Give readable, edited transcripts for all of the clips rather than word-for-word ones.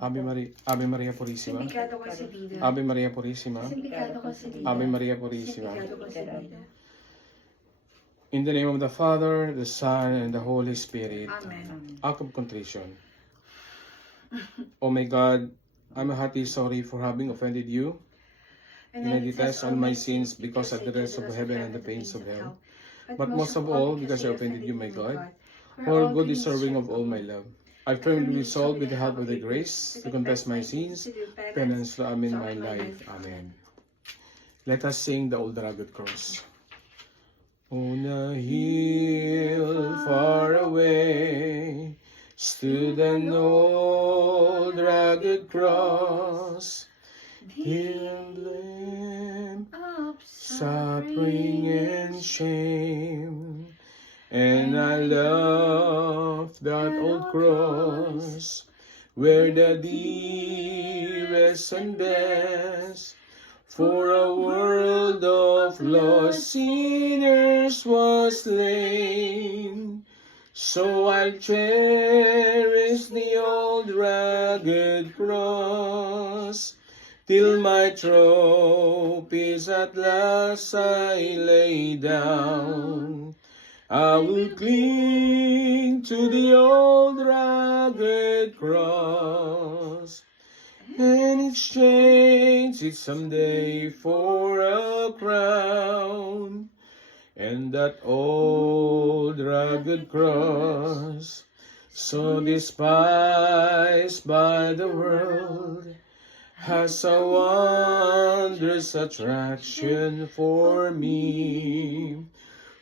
Ave Maria Purissima, Pecado concebida. Ave Maria Purissima, Sin pecado concebida. Ave Maria Sin Purissima. pecado concebida. In the name of the Father, the Son, and the Holy Spirit. Amen. Act of contrition. Oh my God, I'm heartily sorry for having offended you, and I detest all my sins because of the rest of heaven and the pains of hell. But most of all, because I offended you, my God, who are good deserving of all my love. I firmly resolve, with the help of thy grace, to confess my sins, penance to amen my life. Amen. Let us sing the old rugged cross. On a hill far away stood an old rugged cross, the emblem of suffering and shame. And I love that old cross, where the dearest and best for a world of lost sinners was slain. So I'll cherish the old rugged cross, till my trophies at last I lay down. I will cling to the old rugged cross, and exchange it someday for a crown. And that old rugged cross, so despised by the world, has a wondrous attraction for me.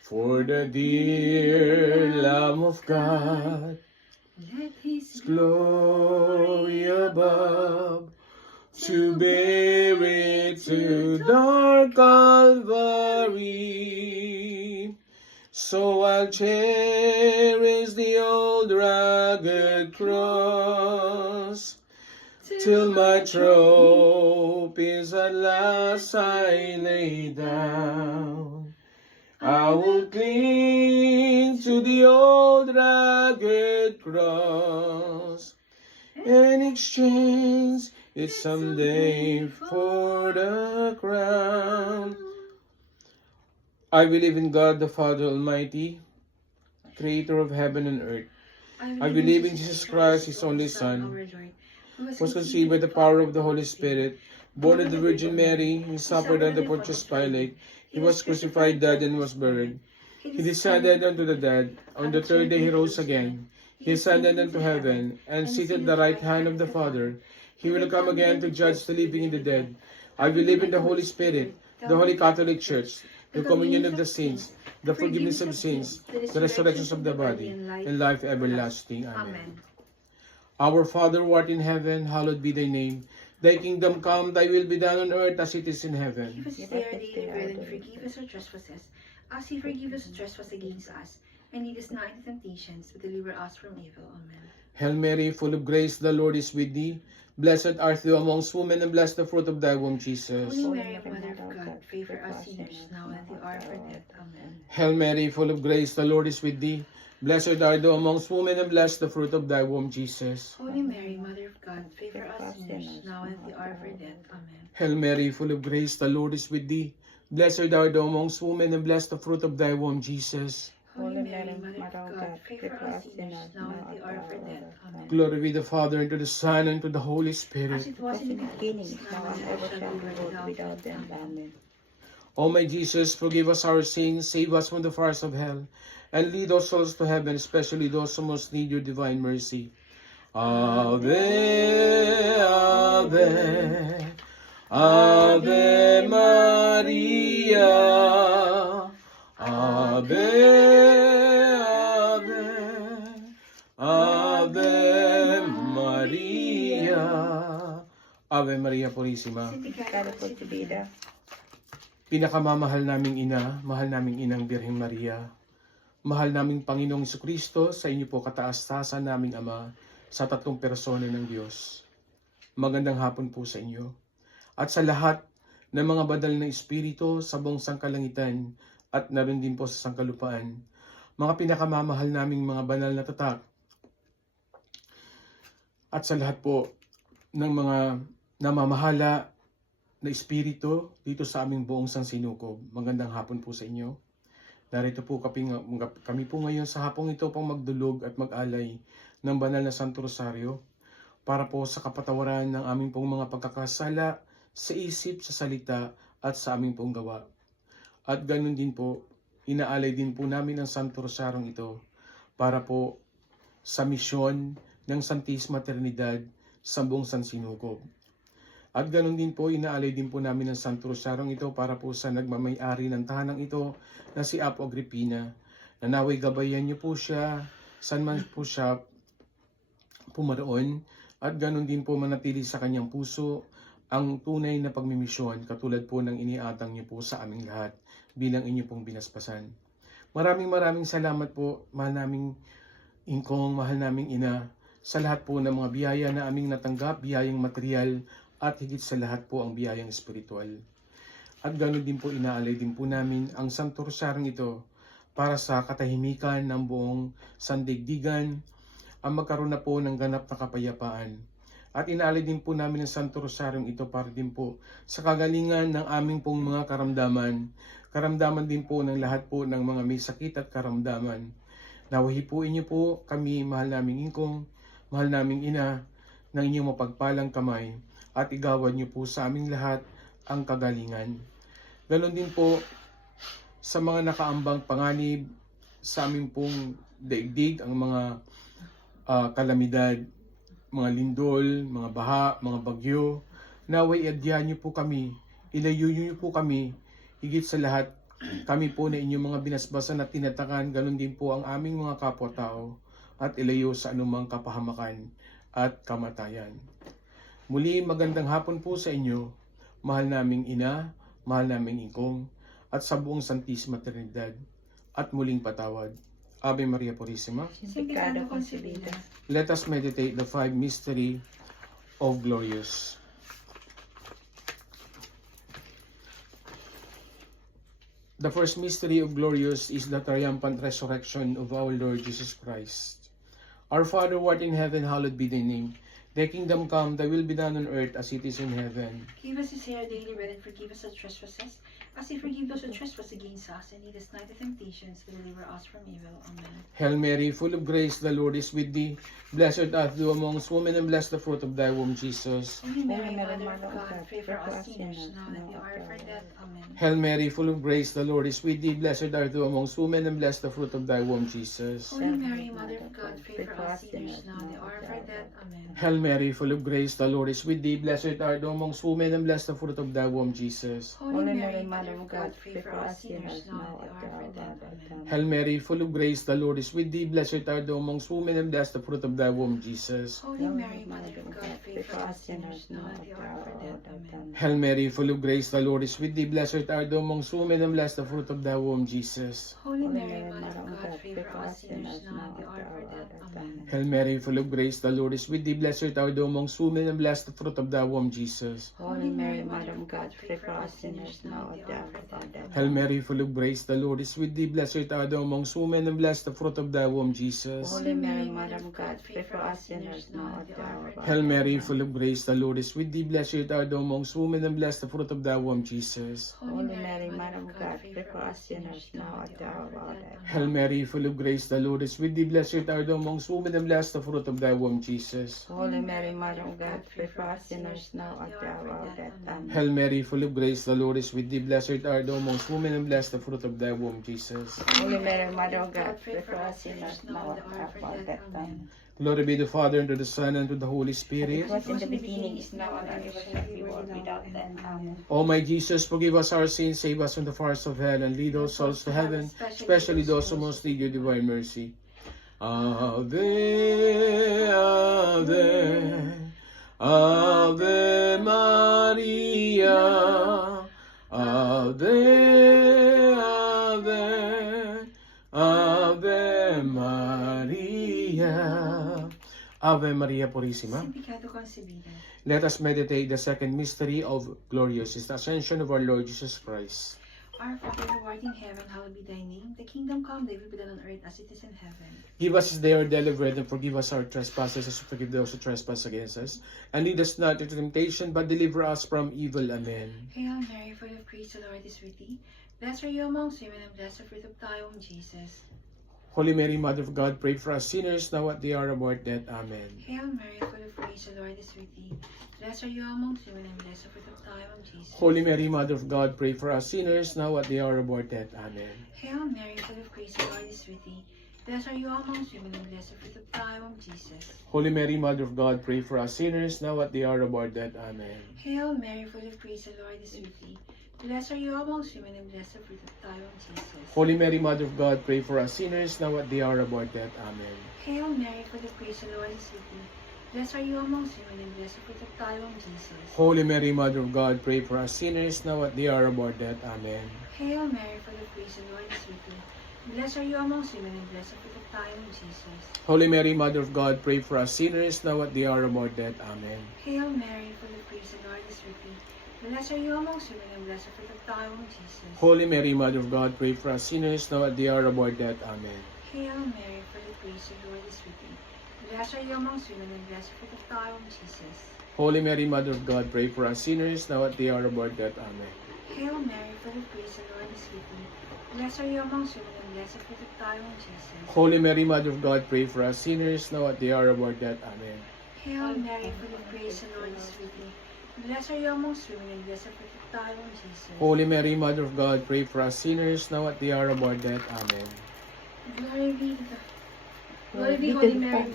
For the dear Lamb of God, let His glory above, to bear it to dark Calvary. So I'll cherish the old rugged cross, till my trophies at last I lay down. I will cling to the old rugged cross, and exchange it someday for the crown. I believe in God the Father Almighty, Creator of heaven and earth. I believe in Jesus Christ, His only Son, who was conceived by the power of the Holy Spirit, born of the Virgin Mary, He suffered under Pontius Pilate, He was crucified, died, and was buried. He descended unto the dead. On the third day He rose again. He ascended into heaven, and seated at the right hand of the Father. He will come again to judge the living and the dead. I believe in the Holy Spirit, the Holy Catholic Church, the communion of the saints, the forgiveness of sins, the resurrection of the body, and life everlasting. Amen. Our Father who art in heaven, hallowed be thy name. Thy kingdom come, thy will be done on earth as it is in heaven. Give us this day our daily bread, and forgive us our trespasses, as we forgive us who trespass against us. And lead us not into temptations, but deliver us from evil. Amen. Hail Mary, full of grace, the Lord is with thee. Blessed art thou amongst women, and blessed the fruit of thy womb, Jesus. Holy Mary, Mother of God, pray for us sinners, now and at the hour of our death. Amen. Hail Mary, full of grace, the Lord is with thee. Blessed art thou amongst women, and blessed the fruit of thy womb, Jesus. Holy Mary, Mother of God, pray for us sinners, now and at the hour of our death. Amen. Hail Mary, full of grace, the Lord is with thee. Blessed art thou amongst women, and blessed the fruit of thy womb, Jesus. Holy Mary, Mother of God, pray for us sinners, now and at the hour of our death. Amen. Glory be to the Father, and to the Son, and to the Holy As Spirit. it was in the beginning, now now and and ever ever shall be, world without end. Amen. O my Jesus, forgive us our sins, save us from the fires of hell, and lead our souls to heaven, especially those who most need your divine mercy. Ave, Ave, Ave Maria, Ave, Ave, Ave Maria, Ave Maria Purissima. Pecado concebida. Pinakamamahal naming Ina, mahal naming Inang Birheng Maria, mahal naming Panginoong Jesucristo, sa inyo po kataas-taasan naming Ama, sa tatlong persona ng Diyos. Magandang hapon po sa inyo. At sa lahat ng mga banal na espiritu sa buong sangkalangitan at naroon din po sa sangkalupaan, mga pinakamamahal naming mga banal na tatak. At sa lahat po ng mga namamahala na espiritu dito sa aming buong Sansinukob. Magandang hapon po sa inyo. Narito po kami po ngayon sa hapong ito pang magdulog at mag-alay ng banal na Santo Rosario para po sa kapatawaran ng aming pong mga pagkakasala sa isip, sa salita at sa aming pong gawa. At ganun din po, inaalay din po namin ang Santo Rosario ito para po sa misyon ng Santisima Trinidad sa buong Sansinukob. At ganun din po, inaalay din po namin ang Santo Rosario ito para po sa nagmamay-ari ng tahanang ito na si Apo Agripina. Naway gabayan niyo po siya, saan man po siya pumaroon, at ganun din po manatili sa kanyang puso ang tunay na pagmimisyon katulad po ng iniatang niyo po sa aming lahat bilang inyo pong binasbasan. Maraming salamat po, mahal naming Ingkong, mahal naming Ina, sa lahat po ng mga biyaya na aming natanggap, biyayang material, at higit sa lahat po ang biyayang espiritual. At ganoon din po inaalay din po namin ang Santo Rosario ito para sa katahimikan ng buong sandigdigan, ang magkaroon na po ng ganap na kapayapaan. At inaalay din po namin ang Santo Rosario ito para din po sa kagalingan ng aming pong mga karamdaman din po ng lahat po ng mga may sakit at karamdaman. Nawahipuin niyo po kami, mahal naming Ingkong, mahal naming Ina, ng inyong mapagpalang kamay, at igawan niyo po sa aming lahat ang kagalingan. Ganon din po sa mga nakaambang panganib sa aming pong daigdig, ang mga kalamidad, mga lindol, mga baha, mga bagyo. Naway adyahan niyo po kami, ilayo niyo po kami, higit sa lahat kami po na inyong mga binasbasan at tinatakan, ganon din po ang aming mga kapwa-tao, at ilayo sa anumang kapahamakan at kamatayan. Muli, magandang hapon po sa inyo, mahal naming Ina, mahal naming Ingkong, at sa buong Santisima Trinidad, at muling patawad. Ave Maria Purisima. Sin pecado concebida. Let us meditate the five mystery of Glorious. The first mystery of Glorious is the triumphant resurrection of our Lord Jesus Christ. Our Father, who art in heaven, hallowed be thy name. Thy kingdom come, thy will be done on earth as it is in heaven. Give us this day our daily bread, and forgive us our trespasses, as we forgive those who trespass against us, and lead us not into temptations, but deliver us from evil. Amen. Hail Mary, full of grace, the Lord is with thee. Blessed art thou amongst women, and blessed the fruit of thy womb, Jesus. Holy Mary, Mother of God, pray for us sinners, now and at the hour of our death. Amen. Hail Mary, full of grace, the Lord is with thee. Blessed art thou amongst women, and blessed the fruit of thy womb, Jesus. Holy Mary, Mother of God, pray for us sinners, now and at the hour of our death. Amen. Hail Mary, full of grace, the Lord is with thee. Blessed art thou amongst women, and blessed the fruit of thy womb, Jesus. Holy Mary, Mother of God, pray for us sinners, now and at the hour of our death. Amen. Hail Mary, full of grace, the Lord is with thee. Blessed art thou amongst women, and blessed the fruit of thy womb, Jesus. Holy Mary, Mother of God, pray for us sinners, now and at the hour of our death. Amen. Hail Mary, full of grace, the Lord is with thee. Blessed art thou amongst women, and blessed the fruit of thy womb, Jesus. Holy Mary, Mother of God, pray for us sinners, now and at the hour of our death. Amen. Hail Mary, full of grace, the Lord is with thee. Blessed art thou amongst women, and blessed the fruit of thy womb, Jesus. Holy Mary, Mother of God, pray for us sinners now at the hour of our death. Hail Mary, full of grace, the Lord is with thee. Blessed art thou amongst women, and blessed the fruit of thy womb, Jesus. Holy Mary, Mother of God, pray for us sinners now at the hour of our death. Hail Mary, full of grace, the Lord is with thee. Blessed art thou amongst women, and blessed the fruit of thy womb, Jesus. Holy Mary, Mother of God, pray for us sinners now at the hour of our death. Hail Mary, full of grace, the Lord is with thee. Blessed art thou amongst women, and blessed the fruit of thy womb, Jesus. Holy Mary, Mother of God, pray for us sinners now at the hour of our death. Amen. Hail Mary, full of grace, the Lord is with thee. Blessed art thou amongst women, and blessed the fruit of thy womb, Jesus. Holy Mary, Mother of God, pray for us sinners now at the hour of our death. Amen. Glory be to the Father, and to the Son, and to the Holy It Spirit. was in the beginning, is now, and ever shall be, world without end. Amen. O my Jesus, forgive us our sins, save us from the fires of hell, and lead all souls to heaven, especially those who most need your divine mercy. Ave, Ave, Ave Maria, Ave, Ave, Ave Maria, Ave Maria Purisima. Sin pecado concebida. Let us meditate the second mystery of Glorious, is the ascension of our Lord Jesus Christ. Our Father who art in heaven, hallowed be thy name. The kingdom come, thy will be done on earth as it is in heaven. Give us this day our daily bread, and forgive us our trespasses as we forgive those who trespass against us. And lead us not into temptation, but deliver us from evil. Amen. Hail Mary, full of grace, the Lord is with thee. Blessed are you amongst women, and blessed the fruit of thy womb, Jesus. Holy Mary, Mother of God, pray for us sinners, now at the hour of our death. Amen. Hail Mary, full of grace, the Lord is with thee. Blessed are you amongst women, and blessed the fruit of thy womb, Jesus. Holy Mary, Mother of God, pray for us sinners, now at the hour of our death. Amen. Hail Mary, full of grace, the Lord is with thee. Blessed are you amongst women, and blessed the fruit of thy womb, Jesus. Holy Mary, Mother of God, pray for us sinners, now at the hour of our death. Amen. Hail Mary, full of grace, the Lord is with thee. Blessed are you amongst women, and blessed the fruit of thy womb, Jesus. Holy Mary, Mother of God, pray for us sinners, now at the hour of our death. Amen. Hail Mary, full of grace, the Lord is with thee. Blessed are you amongst women, and blessed the fruit of thy womb, Jesus. Holy Mary, Mother of God, pray for us sinners, now at the hour of our death. Amen. Hail Mary, full of grace, the Lord is with thee. Blessed are you amongst women, and blessed the fruit of thy womb, Jesus. Holy Mary, Mother of God, pray for us sinners, now at the hour of our death. Amen. Hail Mary, full of grace, the Lord is with thee. Blessed are you amongst women, and blessed the fruit of thy womb, Jesus. Holy Mary, Mother of God, pray for us sinners, now at the hour of our death. Amen. Hail Mary, full of grace, the Lord is with thee. Blessed are you amongst women, and blessed the fruit of thy womb, Jesus. Holy Mary, Mother of God, pray for us sinners, now at the hour of our death. Amen. Hail Mary, full of grace, the Lord is with thee. Blessed are you amongst women, and blessed the fruit of thy womb, Jesus. Holy Mary, Mother of God, pray for us sinners, now at the hour of our death. Amen. Hail Mary, full of grace, the Lord is with thee. Blessed are you amongst women, and blessed the fruit of thy womb, Jesus. Holy Mary, Mother of God, pray for us sinners, now at the hour of our death. Amen. Glory be to the Glory be, Holy Mary,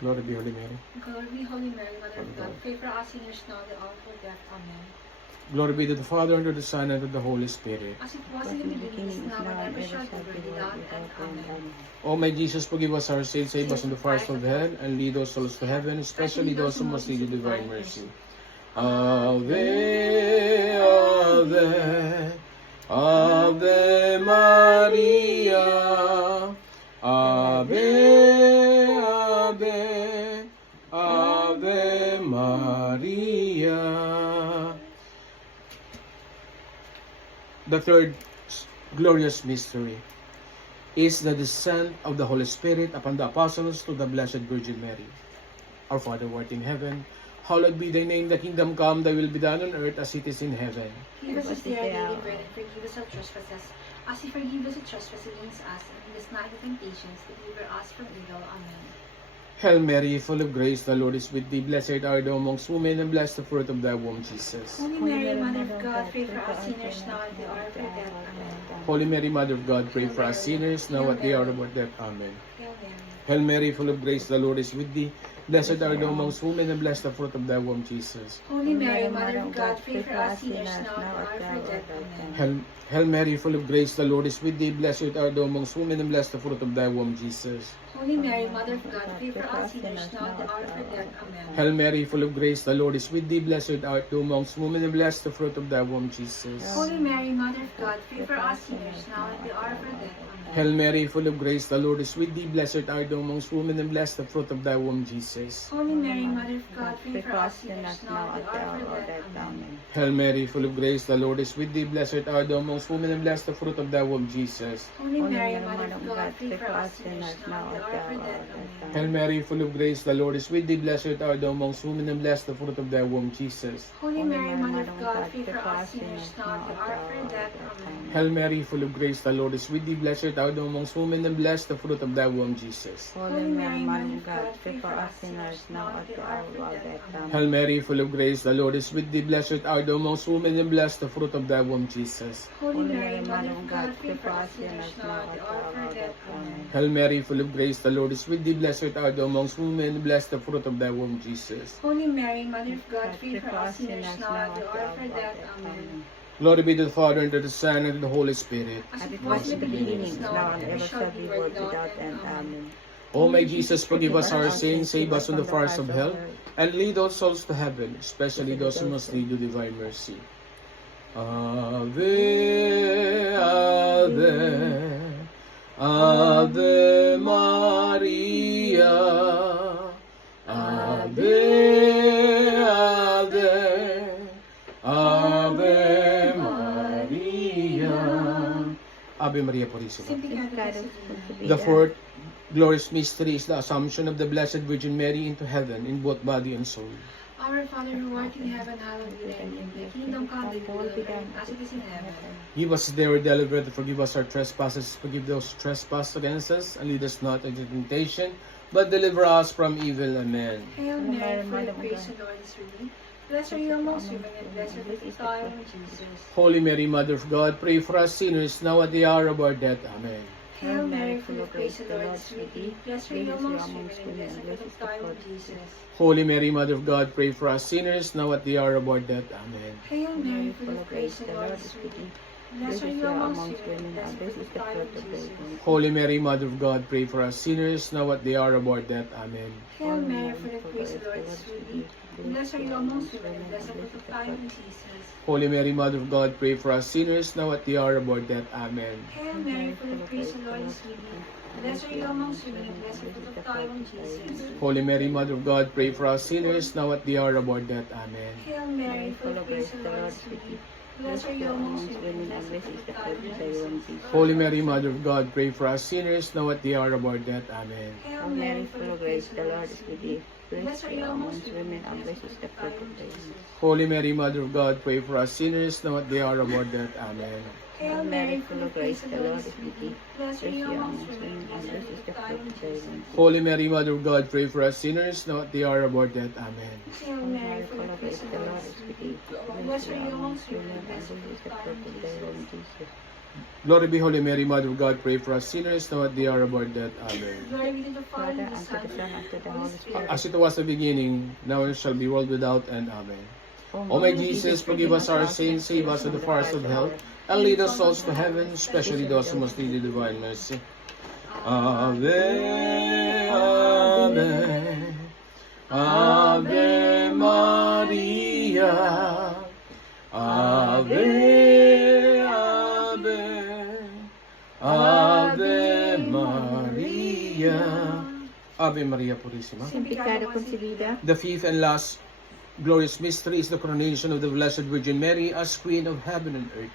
Glory be, Holy Mary. Glory be, Holy Mary, Mother of God. Pray for us sinners now and at the hour of our death. Amen. Glory be to the Father, and to the Son, and to the Holy Spirit. As it was in the beginning, is now, and ever shall be, world without end. Amen. O my Jesus, forgive us our sins, save us from the fires of hell, and lead those souls to heaven, especially those who most need your divine mercy. Ave, Ave, Ave Maria. Ave, Ave, Ave Maria. The third glorious mystery is the descent of the Holy Spirit upon the apostles to the Blessed Virgin Mary. Our Father who art in heaven, hallowed be thy name, thy kingdom come, thy will be done on earth as it is in heaven. Give us this day our daily bread, and forgive us our trespasses, as we forgive those who trespass against us, and lead us not into temptations, but deliver us from evil. Amen. Hail Mary, full of grace, the Lord is with thee. Blessed art thou amongst women, and blessed the fruit of thy womb, Jesus. Holy Mary, Mother of God, pray for us sinners now and at the hour of our death. Amen. Holy Mary, Mother of God, pray for us sinners, now at the hour of our death. Amen. Hail Mary. Hail Mary, full of grace, the Lord is with thee. Blessed art thou amongst women, and blessed the fruit of thy womb, Jesus. Holy Mary, Mother of God, pray for us sinners now and at the hour of our death. Amen. Hail Mary, full of grace, the Lord is with thee. Blessed art thou amongst women, and blessed the fruit of thy womb, Jesus. Holy Mary, Mother of God, pray for us sinners now and at the hour of our death. Amen. Hail Mary, full of grace, the Lord is with thee. Blessed art thou amongst women, and blessed the fruit of thy womb, Jesus. Holy Mary, Mother of God, pray for us sinners now and at the hour of our death. Amen. Hail Mary, full of grace, the Lord is with thee. Blessed art thou amongst women, and blessed the fruit of thy womb, Jesus. Holy Mary, Mother of God, pray for us sinners now and at the hour of our death. Amen. Hail Mary, full of grace, the Lord is with thee. Blessed art thou amongst women, and blessed the fruit of thy womb, Jesus. Holy Mary, Mother of God, pray for us sinners now and at the hour of our death. Amen. Hail Mary, full of grace, the Lord is with thee. Blessed art thou amongst women, and blessed the fruit of thy womb, Jesus. Holy Mary, Mother of God, pray for us sinners now and at the hour of our death. Amen. Hail Mary, full of grace, the Lord is with thee. Blessed art thou amongst women, and blessed the fruit of thy womb, Jesus. Holy Mary, Mother of God, pray for us sinners now at the hour of our death. Amen. Hail Mary, full of grace, the Lord is with thee. Blessed art thou amongst women, and blessed the fruit of thy womb, Jesus. Holy Mary, Mother of God, pray for us sinners now at the hour of our death. Amen. Hail Mary, full of grace, the Lord is with thee. Blessed art thou amongst women, and blessed the fruit of thy womb, Jesus. Holy Mary, Mother of God, pray for us sinners now at the hour of our death. Amen. Glory be to the Father, and to the Son, and to the Holy Spirit. As As it was in the beginning, is now now and and ever ever shall be, world without end. Amen. O my Jesus, forgive us our sins, save us from the fires of hell, and lead all souls to heaven, especially those who must need your divine mercy. Ave, Ave, Ave Maria. Ave, Ave, Ave Maria. Ave Maria Purísima. Sin pecado Pecado concebida. The fourth glorious mystery is the Assumption of the Blessed Virgin Mary into heaven in both body and soul. Our Father who art in heaven, hallowed be thy name. Thy kingdom come, thy will be done, as it is in heaven. Give us today our daily bread, and forgive us our trespasses, forgive those who trespass against us, and lead us not into temptation, but deliver us from evil. Amen. Hail Mary, full of grace, the Lord is with thee. Blessed are you amongst women, and blessed is the child of Jesus. Holy Mary, Mother of God, pray for us sinners, now at the hour of our death. Amen. Hail Mary, full of grace, the Lord is with thee. Blessed are you amongst women, and blessed is the child of Jesus. Holy Mary, Mother of God, pray for us sinners, now at the hour of our death. Amen. Hail Mary, full of grace, the Lord is with thee. Blessed are you amongst women, and blessed is the child of Jesus. Holy Mary, Mother of God, pray for us sinners, now at the hour of our death. Amen. Hail Mary, full of grace, the Lord is with thee. Blessed are you amongst women, and blessed is the child of Jesus. Holy Mary, Mother of God, pray for us sinners, now at the hour of our death. Amen. Hail Mary, full of grace, the Lord is with thee. Blessed are you amongst women, and blessed is the child of Jesus. Holy Mary, Mother of God, pray for us sinners, now at the hour of our death. Amen. Hail Mary, full of grace, the Lord is with thee. Blessed are you amongst women, and blessed is the child of Jesus. Holy Mary, Mother of God, pray for us sinners, now at the hour of our death. Amen. Hail Mary, full of grace, the Lord is with thee. Blessed are you amongst women, and blessed is the fruit of thy womb. Holy Mary, Mother of God, pray for us sinners, now at the hour of our death. Amen. Hail Mary, full of grace, the Lord is with thee. Blessed are you amongst women, and blessed is the fruit of thy womb. Holy Mary, Mother of God, pray for us sinners, now at the hour of our death. Amen. Hail Mary, full of grace, the Lord is with thee. Blessed are you amongst women, and blessed is the fruit of thy womb, Jesus. Glory be, Holy Mary, Mother of God, pray for us sinners, now at the hour of our death. Amen. Glory be to the Father, Father, and the and to Son, the Son, and to the Holy Holy Spirit. Spirit. As it was the beginning, now and shall be world without end. Amen. O my Jesus, forgive us our sins, save us from the fires of hell, and lead us souls to heaven, especially those who most need the divine mercy. Ave, Ave, Ave Maria, Ave, Ave, Ave Maria. Ave Maria Purísima. Sin pecado concebida. The fifth and last glorious mystery is the coronation of the Blessed Virgin Mary as Queen of Heaven and Earth.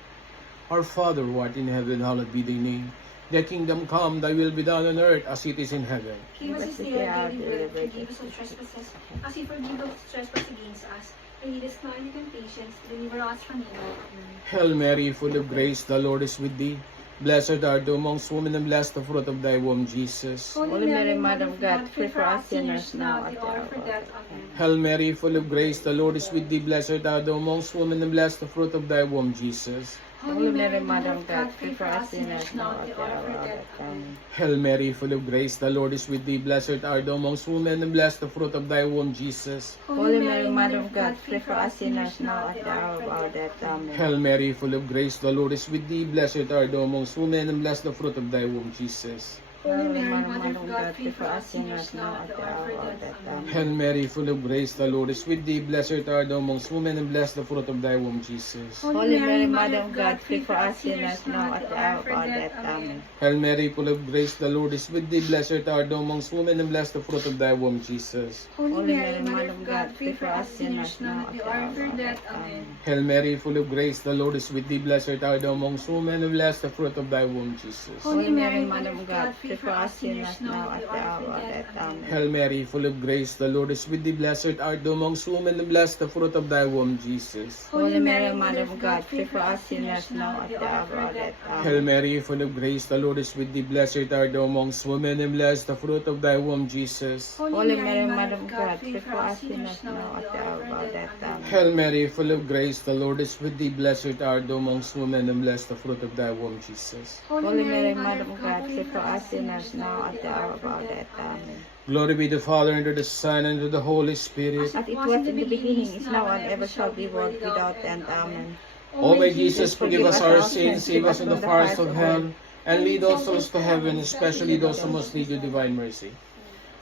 Our Father who art in heaven, hallowed be thy name. Thy kingdom come, thy will be done on earth as it is in heaven. Give us this day our daily bread, forgive us our trespasses, as we forgive those who trespass against us. And lead us not into temptations, deliver us from evil. Amen. Hail Mary, full of grace, the Lord is with thee. Blessed art thou amongst women, and blessed the fruit of thy womb, Jesus. Holy Mary, Mother of God, pray for us sinners now at the hour of our death. Amen. Hail Mary, full of grace, the Lord is with thee. Blessed art thou amongst women, and blessed the fruit of thy womb, Jesus. Holy Mary, Mother of God, pray for us sinners now at the hour of our death. Amen. Hail Mary, full of grace, the Lord is with thee. Blessed art thou amongst women, and blessed the fruit of thy womb, Jesus. Holy Mary, Mother of God, pray for us sinners now at the hour of our death. Amen. Hail Mary, full of grace, the Lord is with thee. Blessed art thou amongst women, and blessed the fruit of thy womb, Jesus. Holy Mary, Mother of God, pray for us sinners now at the hour of our death. Amen. Hail Mary, full of grace, the Lord is with thee. Blessed art thou amongst women, and blessed the fruit of thy womb, Jesus. Holy Mary, Mother of God, pray for us sinners now at the hour of our death. Amen. Hail Mary, full of grace, the Lord is with thee. Blessed art thou amongst women, and blessed the fruit of thy womb, Jesus. Holy Mary, Mother of God, pray for us sinners now at the hour of our death. Amen. Hail Mary, full of grace, the Lord is with thee. Blessed art thou amongst women, and blessed the fruit of thy womb, Jesus. Holy Mary, Mother of God, pray for us sinners now at the hour of our death. Amen. Hail Mary, full of grace, the Lord is with thee. Blessed art thou amongst women, and blessed the fruit of thy womb, Jesus. Holy Mary, Mother of God, pray for us sinners now at the hour of our death. Hail Amen. Mary, full of grace, the Lord is with thee. Blessed art thou amongst women, and blessed the fruit of thy womb, Jesus. Holy Mary, Mother of God, pray for us sinners now at the hour of our death. Amen. Hail Mary, full of grace, the Lord is with thee. Blessed art thou amongst women, and blessed the fruit of thy womb, Jesus. Holy Mary, Mother of God, pray for us sinners now at the hour of our death. Amen. Glory be to the Father, and to the Son, and to the Holy Spirit. As it was in the beginning, is now, and ever shall be, world without end. Amen. O my Jesus, forgive us our sins, save us from the fires of hell, and lead all souls to heaven, especially those who most need your divine mercy.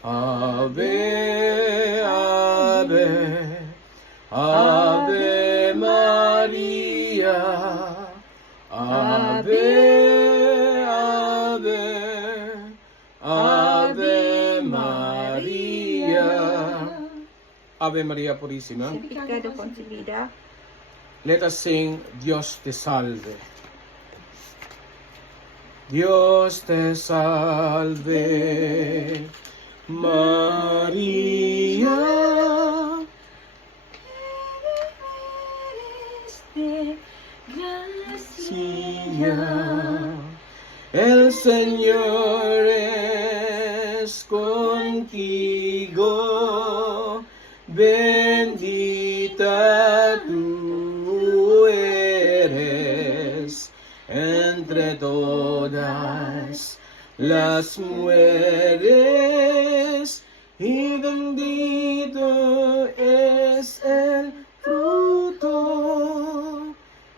Ave, Ave, Ave Maria, Ave, Ave, Ave Maria. Ave Maria Purísima. Sin pecado concebida. Let us sing Dios te salve. Dios te salve, María. De gracia. El Señor es contigo, bendita tú eres entre todas las mujeres, y bendito es el fruto,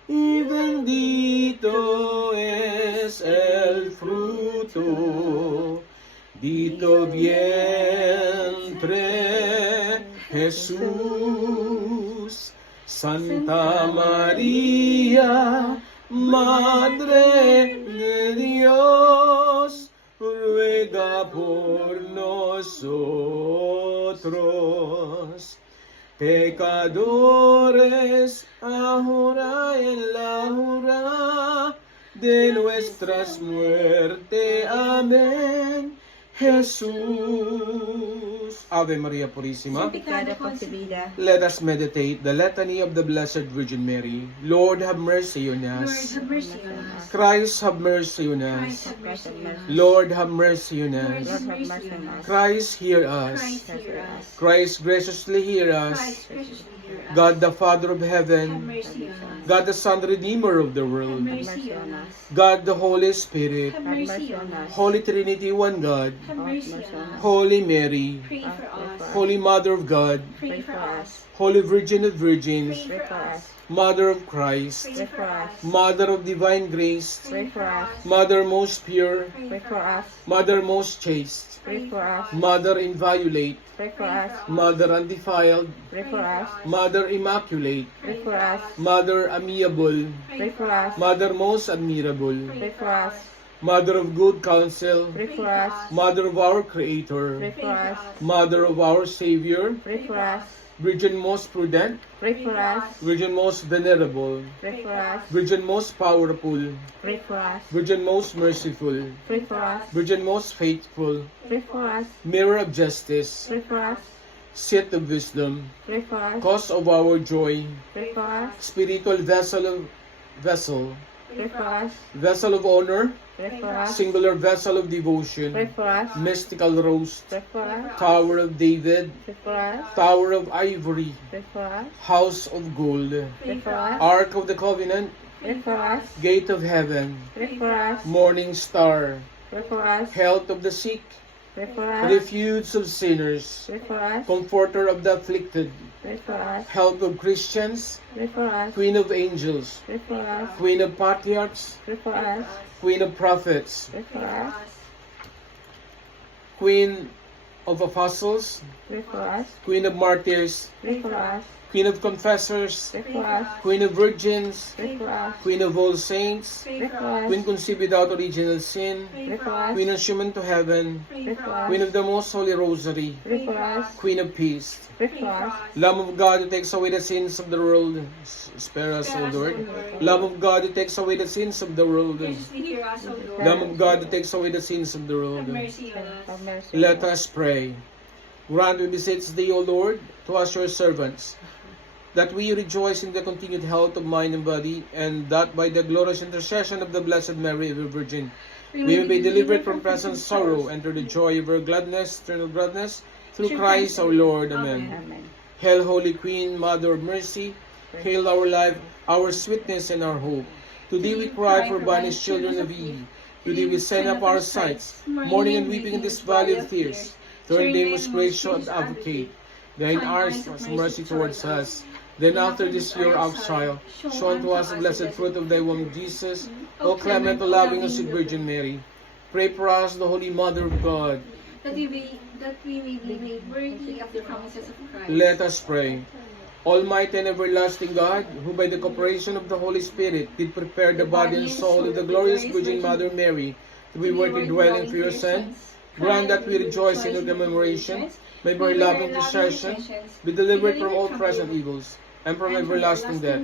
y bendito es el fruto de tu vientre, Jesús. Santa María, Madre de Dios, ruega por nosotros, pecadores, ahora y en la hora de nuestras muertes. Amén. Jesús. Ave María Purísima. Pecado concebida. Let us meditate the litany of the Blessed Virgin Mary. Lord, have mercy on Lord, us. have mercy on us. Christ, have mercy on Christ, us. have mercy on us. Lord, have mercy on Lord, us. have mercy on us. Christ, hear us. Christ, hear us. Christ, graciously hear us. Christ, graciously hear us. God, the Father of have heaven. mercy on us. God, the Son, Redeemer of the Have world. mercy on us. God, the Holy Spirit. Have mercy on us. Holy Trinity, one God. Have mercy on us. Holy Mary. Pray for us. Holy Mother of God. Pray for us. Holy Virgin of Virgins. Pray for us. Mother of Christ. Pray for us. Mother of divine grace. Pray for us. Mother most pure. Pray for us. Mother most chaste. Pray for us. Mother inviolate. Pray for us. Mother undefiled. Pray for us. Mother immaculate. Pray for us. Mother amiable. Pray for us. Mother most admirable. Pray for us. Mother of good counsel. Pray for us. Mother of our Creator. Pray for us. Mother of our Savior. Pray for us. Virgin most prudent. Pray for us. Virgin most venerable. Pray for us. Virgin most powerful. Pray for us. Virgin most merciful. Pray for us. Virgin most faithful. Pray for us. Mirror of justice. Pray for us. Seat of wisdom. Pray for us. Cause of our joy. Pray for us. Spiritual vessel. Pray for us. Vessel of honor. Pray for us. Singular vessel of Pray devotion. for us. Mystical roast. Pray for us. Tower of David. Pray for us. Tower of ivory. Pray for us. House of gold. Pray for us. Ark of the covenant. Pray for us. Gate of heaven. Pray for us. Morning star. Pray for us. Health of the sick. Pray for us. Refuge of sinners. Pray for us. Comforter of the afflicted. Pray for us. Help of Christians. Pray for us. Queen of angels. Pray for us. Queen of patriarchs. Pray for us. Queen of prophets. Pray for us. Queen of apostles. Pray for us. Queen of martyrs. Pray for us. Queen of confessors. Pray for us. Queen of virgins. Pray for us. Queen of all saints. Pray for us. Queen conceived without original sin. Pray for us. Queen assumed to heaven. Pray for us. Queen of the most holy rosary. Pray for us. Queen of peace. Pray for us. Lamb of God who takes away the sins of the world. Spare us, O Lord. Lamb of God who takes away the sins of the world. Graciously hear us, O Lord. Lamb of God who takes away the sins of the world. Have mercy on us. Have mercy. Let us pray. Grant, we beseech thee, O Lord, to us your servants, that we rejoice in the continued health of mind and body, and that by the glorious intercession of the Blessed Mary, ever Virgin, we may be delivered from present sorrow, and to the joy of her gladness, eternal gladness, through Christ our Lord. Amen. Amen. Hail, Holy Queen, Mother of Mercy. Hail our life, our sweetness, and our hope. To thee we cry for banished children of Eve. To thee we send up our sighs, mourning and weeping in this valley of tears. Turn thee, most gracious advocate, thine eyes of mercy towards us. Then after this your exile, show unto us the blessed fruit of thy womb, Jesus. O clement, O loving, O sweet Virgin Mary, pray for us, the Holy Mother of God. That we may be made worthy of the promises of Christ. Let us pray. Almighty and everlasting God, who by the cooperation of the Holy Spirit did prepare the body and soul of the glorious Virgin Mother Mary to be worthy dwelling for your Son, grant that we rejoice in your commemoration, may by her loving intercession be delivered from all present evils, and from everlasting death.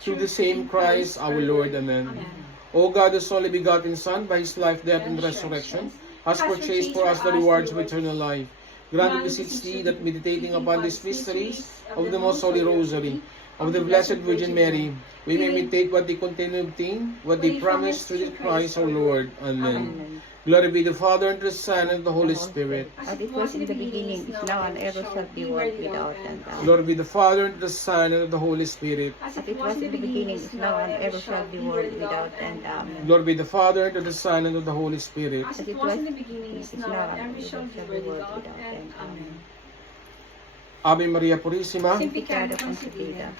Through the same Christ our Lord. Amen. O God, whose only begotten Son, by his life, death, and resurrection, has purchased for us the rewards of eternal life. Grant, we beseech thee, that meditating upon these mysteries of the most holy rosary of the Blessed Virgin Mary, we may imitate what they contain and obtain, what they promise through Christ our Lord. Amen. Glory be to the Father, and to the Son, and to the Holy Spirit. As it was in the beginning, is now, and ever shall be, world without end. Amen. Glory be to the Father, and to the Son, and to the Holy Spirit. As it was in the beginning, is now, and ever shall be, world without end. Amen. Glory be to the Father, and to the Son, and to the Holy Spirit. As it was in the beginning, is now, and ever shall be, world without end. Amen. Ave Maria Purissima. Sin pecado concebida.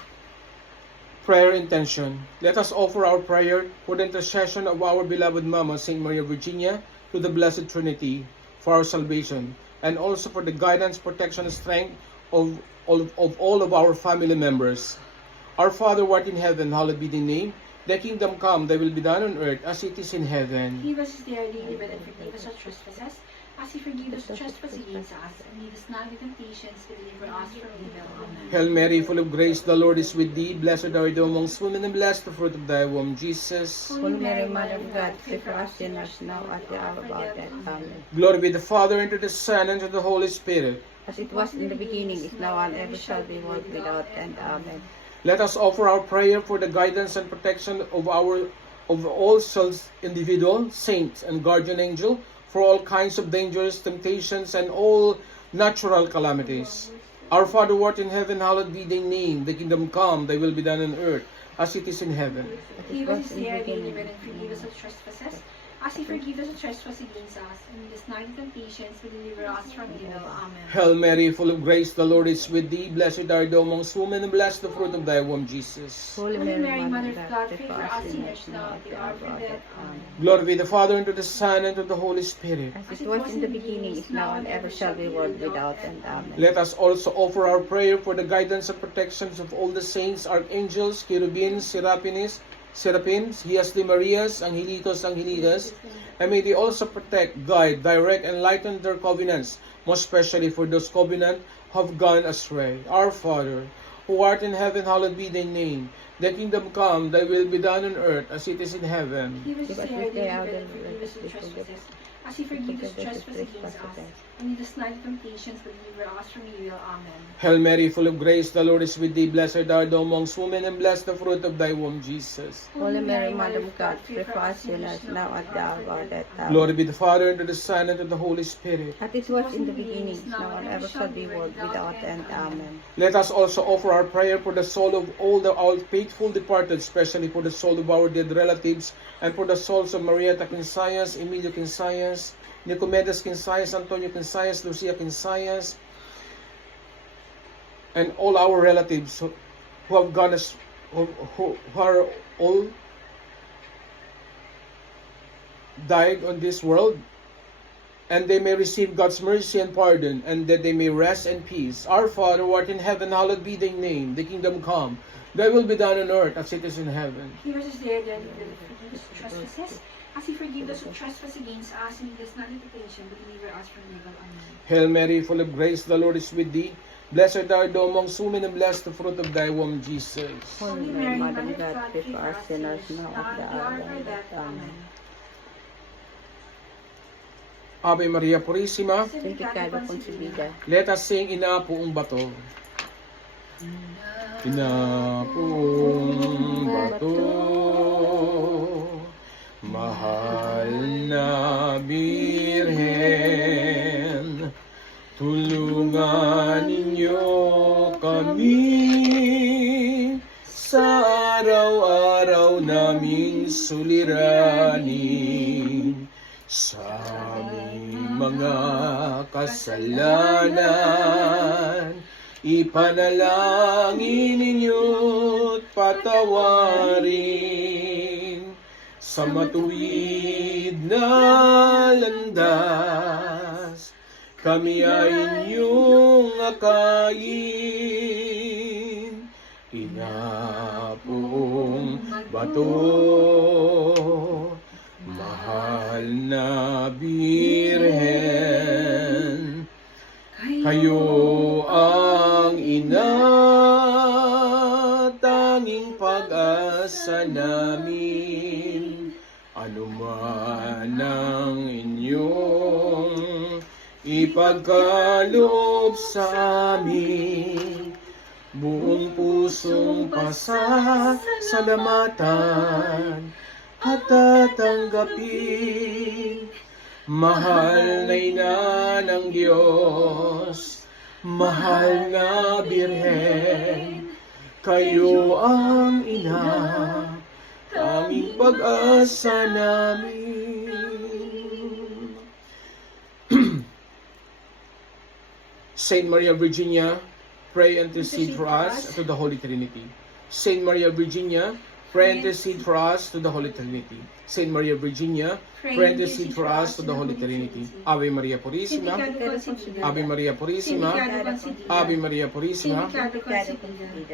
Prayer intention. Let us offer our prayer for the intercession of our beloved Mama, Saint Maria Virginia, to the Blessed Trinity, for our salvation, and also for the guidance, protection, and strength of all of our family members. Our Father, who art in heaven, hallowed be thy name. Thy kingdom come, thy will be done on earth as it is in heaven. Give us this day our daily bread, and forgive us our trespasses, as we forgive those who trespass against us, and lead us not into temptations, but deliver us from evil. Amen. Hail Mary, full of grace, the Lord is with thee. Blessed art thou amongst women, and blessed the fruit of thy womb, Jesus. Holy Mary, Mother of God, pray for us sinners now at the hour of our death. Amen. Glory be to the Father, and to the Son, and to the Holy Spirit. As it was in the beginning, is now, and ever shall be, world without end. Amen. Let us offer our prayer for the guidance and protection of all souls, individual, saints, and guardian angel, for all kinds of dangers, temptations, and all natural calamities. Our Father, who art in heaven, hallowed be thy name. Thy kingdom come, thy will be done on earth, as it is in heaven. Give us this day our daily bread, and forgive us our trespasses, as we forgive those who trespass against us, and lead us not into temptations, but deliver us from evil. Amen. Hail Mary, full of grace, the Lord is with thee. Blessed art thou amongst women, and blessed the fruit of thy womb, Jesus. Holy Holy Mary, Mother of God, pray for us sinners now at the hour of our death. Amen. Glory be to the Father, and to the Son, and to the Holy Spirit. As it was in the beginning, is now, and ever shall be, world without end. Amen. Let us also offer our prayer for the guidance and protections of all the saints, archangels, cherubins, seraphims, Hias de Marias, Angelitos, Angelitas, and may they also protect, guide, direct, and lighten their covenants, most especially for those covenant who have gone astray. Our Father, who art in heaven, hallowed be thy name. Thy kingdom come, thy will be done on earth as it is in heaven. Give us this day our daily bread, and forgive us our trespasses, as we forgive those who trespass against us, and lead us not into temptations, but deliver us from evil. Amen. Hail Mary, full of grace, the Lord is with thee. Blessed art thou amongst women, and blessed the fruit of thy womb, Jesus. Holy Mary, Mother of God, pray for us sinners now at the hour of our death. Amen. Glory be to the Father, and to the Son, and to the Holy Spirit. As it was in the beginning, is now, and ever shall be, world without end. Amen. Let us also offer our prayer for the soul of all our faithful departed, especially for the soul of our dead relatives, and for the souls of Marieta Quinsayas, Emilio Quinsayas, Nicomedes Quinsayas, Antonio Quinsayas, Lucia Quinsayas, and all our relatives who have gone who are all died on this world, and they may receive God's mercy and pardon, and that they may rest in peace. Our Father, who art in heaven, hallowed be thy name. Thy kingdom come, thy will be done on earth as it is in heaven. Give us this day our daily bread, and forgive us our trespasses, as we forgive those who trespass against us, and lead us not into temptation, but deliver us from evil. Amen. Hail Mary, full of grace, the Lord is with thee. Blessed art thou amongst women, and blessed the fruit of thy womb, Jesus. Holy Mary, Mother of God, pray for us sinners now at the hour of our death. Amen. Ave Maria Purissima. Sin pecado concebida. Let us sing Ina Poong Bato. Ina Poong Bato, mahal na Birhen, tulungan ninyo kami sa araw-araw naming suliranin, sa aming mga kasalanan. Ipanalangin ninyo't patawarin sa matuwid na landas. Kami ay inyong akayin. Ina Poong Bato, mahal na Birhen, kayo ang ina, tanging pag-asa namin. anuman ang inyong ipagkaloob sa amin, buong pusong pasasalamatan at tatanggapin. Mahal na ina ng Diyos, mahal na Birhen, kayo ang ina, tanging pag-asa namin. Saint Maria Virginia, pray and intercede for us to the Holy Trinity. Saint Maria Virginia, pray and intercede for us to the Holy Trinity. Saint Maria Virginia, pray and intercede for us to the Holy Trinity. Ave Maria Purissima, Ave Maria Purissima, Ave Maria Purissima.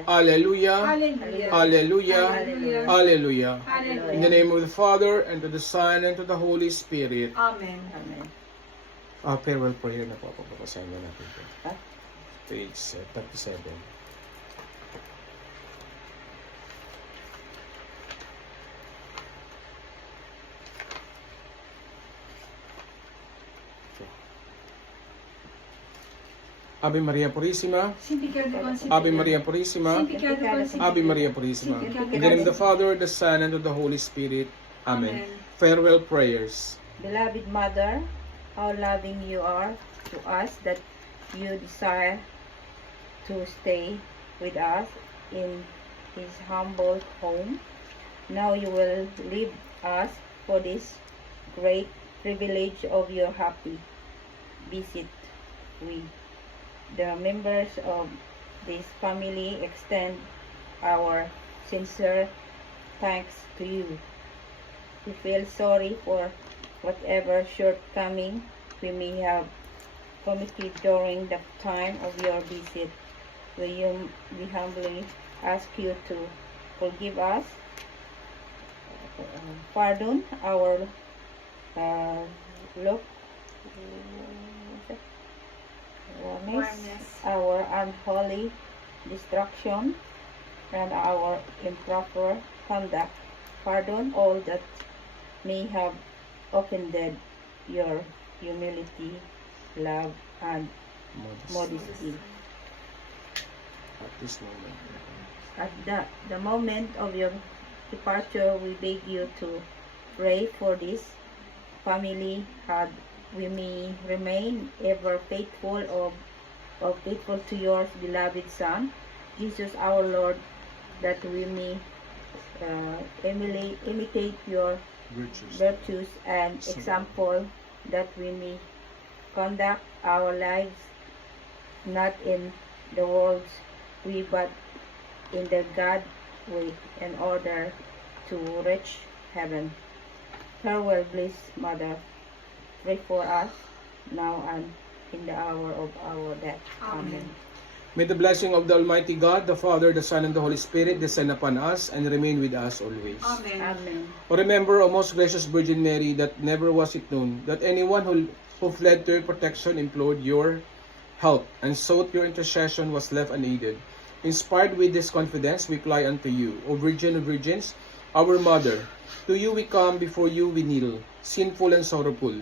Alleluia, Alleluia, Alleluia. In the name of the Father, and to the Son, and to the Holy Spirit. Amen. Amen. Farewell prayer na po. Papasahin na natin ito. Page 37. Ave Maria Purissima, Ave Maria Purissima, Ave Maria Purissima. In the name of the Father, the Son, and of the Holy Spirit. Amen. Farewell prayers. Beloved Mother, how loving you are to us that you desire to stay with us in his humble home. Now you will leave us for this great privilege of your happy visit. We, the members of this family, extend our sincere thanks to you. We feel sorry for whatever shortcoming we may have committed during the time of your visit. We humbly ask you to forgive us, pardon our our unholy destruction, and our improper conduct. Pardon all that may have offended your humility, love, and modesty. At this moment. At the moment of your departure, we beg you to pray for this family, that we may remain ever faithful faithful to your beloved Son, Jesus our Lord, that we may imitate your virtues and example, that we may conduct our lives not in the world's way, but in the God way, in order to reach heaven. Farewell, blessed Mother. Pray for us now and in the hour of our death. Amen. May the blessing of the Almighty God, the Father, the Son, and the Holy Spirit descend upon us and remain with us always. Amen. Amen. Remember, O most gracious Virgin Mary, that never was it known that anyone who fled to your protection, implored your help, and sought your intercession was left unaided. Inspired with this confidence, we cry unto you, O Virgin of Virgins, our Mother. To you we come, before you we kneel, sinful and sorrowful.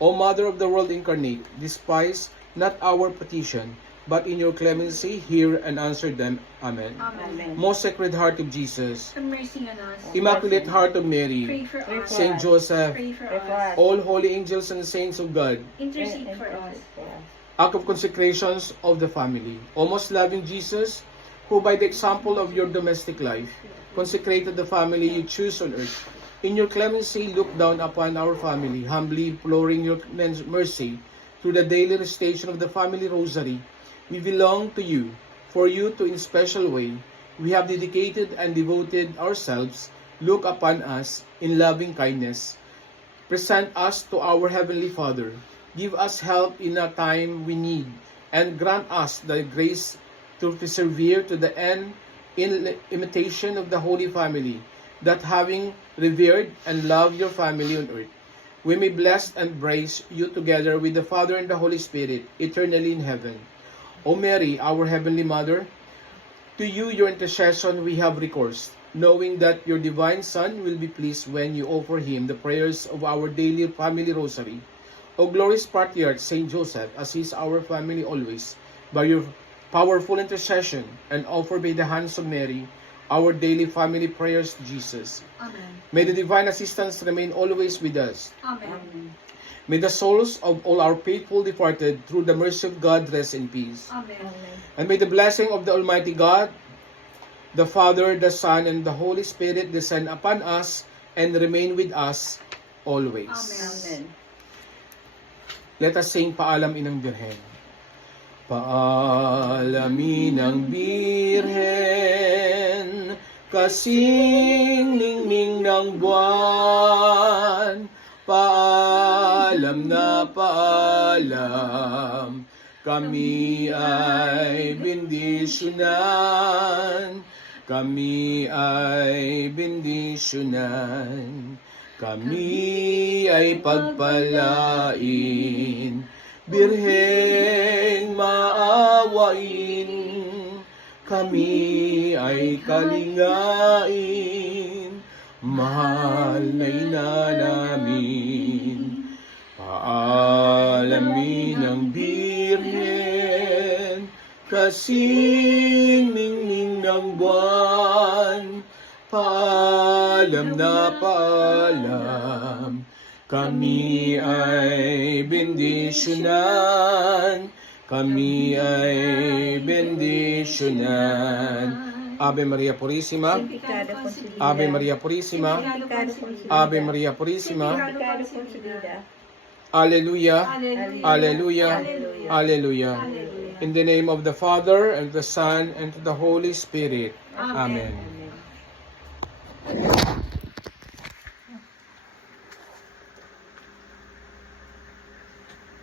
O Mother of the world incarnate, despise not our petition, but in your clemency hear and answer them. Amen. Amen. Most Sacred Heart of Jesus, Have mercy on us. Immaculate Heart of Mary, Pray for us. Saint Joseph, Pray for Pray for us. us. all holy angels and saints of God, Intercede for us. act of consecrations of the family. O most loving Jesus, who by the example of your domestic life consecrated the family you choose on earth, in your clemency look down upon our family, humbly imploring your mercy through the daily recitation of the family rosary. We belong to you. For you to in special way, we have dedicated and devoted ourselves. Look upon us in loving kindness. Present us to our Heavenly Father. Give us help in a time we need, and grant us the grace to persevere to the end in imitation of the Holy Family, that having revered and loved your family on earth, we may bless and praise you together with the Father and the Holy Spirit, eternally in heaven. O Mary, our Heavenly Mother, to you your intercession we have recourse. knowing that your divine Son will be pleased when you offer him the prayers of our daily family rosary. O glorious patriarch Saint Joseph, assist our family always by your powerful intercession, and offer by the hands of Mary our daily family prayers to Jesus. Amen. May the divine assistance remain always with us. Amen. Amen. May the souls of all our faithful departed through the mercy of God rest in peace. Amen. Amen. And may the blessing of the Almighty God, the Father, the Son, and the Holy Spirit descend upon us and remain with us always. Amen. Amen. Let us sing Paalam Inang Birhen. Paalam Inang Birhen, kasing ningning ng buwan. Paalam na paalam, kami ay bendisyonan. Kami ay bendisyonan. Kami ay pagpalain, Birheng maawain, kami ay kalingain, mahal na ina namin. Paalamin ng Birhen, kasing ningning ng buwan. Paalam na paalam, kami ay bendisyonan, kami ay bendisyonan. Ave Maria Purísima, Pecado concedida. Ave Maria Purísima, Pecado concedida. Ave Maria Purísima. Pecado concedida. Alleluia, Hallelujah. Alleluia, Hallelujah. Alleluia. Hallelujah. In the name of the Father, and the Son, and the Holy Spirit. Amen. Amen.